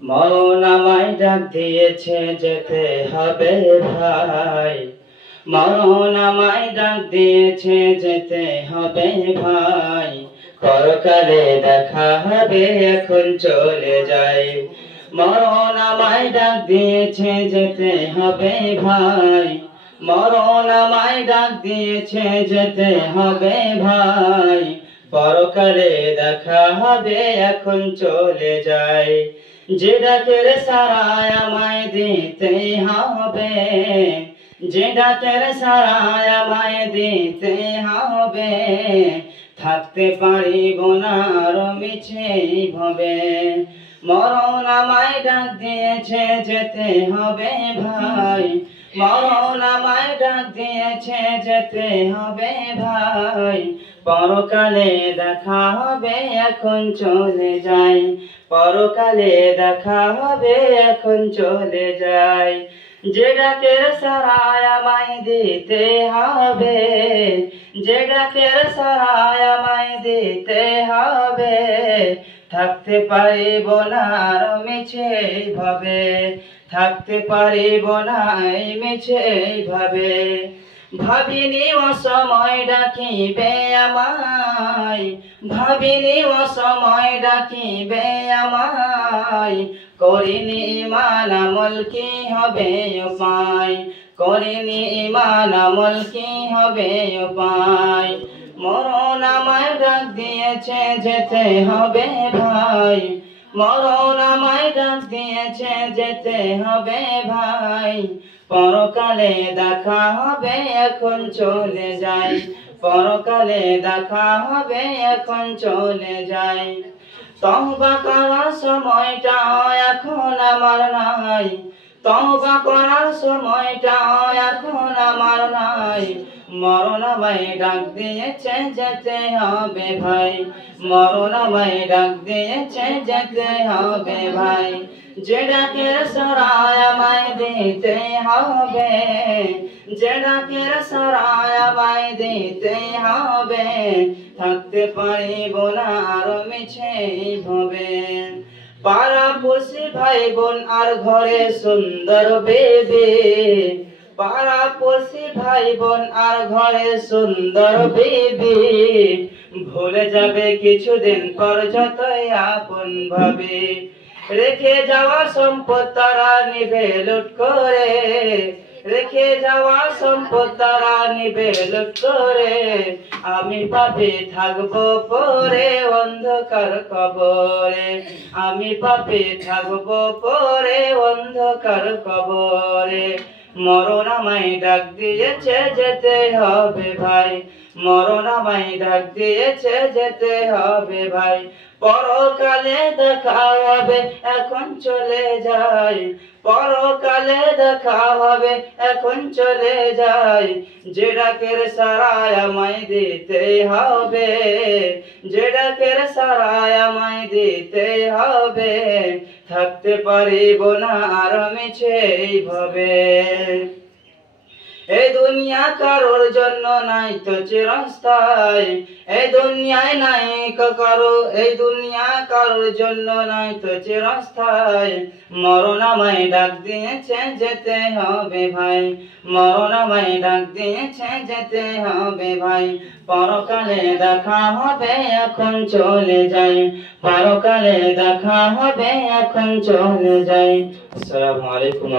মরণ আমায় ডাক দিয়েছে যেতে হবে ভাই, মরণ আমায় ডাক দিয়েছে যেতে হবে ভাই, পরকালে দেখা হবে এখন চলে যাই। মরণ আমায় ডাক দিয়েছে যেতে হবে ভাই, মরণ আমায় ডাক দিয়েছে যেতে হবে ভাই, পরকালে দেখা হবে এখন চলে যাই। যে ডাকের সাড়ায় আমায় দিতে হবে, যে ডাকের সাড়ায় আমায় দিতে হবে, থাকতে পারিব না আর মিছে ভবে। মরণ আমায় ডাক দিয়েছে যেতে হবে ভাই, মরণ আমায় ডাক দিয়েছে যেতে হবে ভাই, পরকালে দেখা হবে এখন চলে যাই, পরকালে দেখা হবে এখন চলে যাই। যে ডাকের সাড়ায় আমায় দিতে হবে, যে ডাকের সাড়ায় আমায় দিতে হবে, থাকতে পারিব না আর মিছে ভাবে, থাকতে পারিব না এই মিছে ভাবে। ভাবিনি অসময় ডাকিবে আমায়, ভাবিনি অসময় ডাকিবে আমায়, করিনি ঈমান আমল কি হবে উপায়, করিনি ঈমান আমল কি হবে উপায়। মরণ আমায় ডাক দিয়েছে যেতে হবে ভাই, মরণ আমায় ডাক দিয়েছে যেতে হবে ভাই, পরকালে দেখা হবে এখন চলে যাই, পরকালে দেখা হবে এখন চলে যাই। তওবা করার সময়টা এখন আমার নাই, তওবা করার সময়টা এখন আমার নাই, মরণ আমায় ডাক দিয়েছে যেতে হবে ভাই, মরণ আমায় ডাক দিয়েছে যেতে হবে ভাই। যে ডাকের সাড়ায় আমায় দিতে হবে, যে ডাকের সাড়ায় আমায় দিতে হবে, থাকতে পারিব না আর মিছে ভবে। পাড়াপড়শি ভাই বোন আর ঘরে সুন্দর বেবি, পাড়াপড়শি ভাই বোন আর ঘরে সুন্দর বেবি, ভুলে যাবে কিছুদিন পর যতই আপন ভাবে। রেখে যাওয়া সম্পদ তারা নিবে লুট করে, রেখে যাওয়া সম্পদ তারা নিবে লুট করে, আমি পাপে থাকবো পরে অন্ধকার কবরে, আমি পাপে থাকবো পরে অন্ধকার কবরে। মরণ আমায় ডাক দিয়েছে যেতে হবে ভাই, মরণ আমায় ডাক দিয়েছে যেতে হবে ভাই, পরকালে দেখা হবে এখন চলে যাই, পরকালে দেখা হবে এখন চলে যাই। যে ডাকের সাড়ায় আমায় দিতে হবে, যে ডাকের সাড়ায় আমায় দিতে হবে, থাকতে পারিব না আর মিছে ভাবে। এই দুনিয়া কারোর জন্য নাই তো চিরস্থায়ী, এই দুনিয়ায় নাই কারো, এই দুনিয়া কারোর জন্য নাই তো চিরস্থায়ী। মরণ আমায় ডাক দিয়েছে যেতে হবে ভাই, মরণ আমায় ডাক দিয়েছে যেতে হবে ভাই, পরকালে দেখা হবে এখন চলে যাই, পরকালে দেখা হবে এখন চলে যাই। আসসালামু আলাইকুম।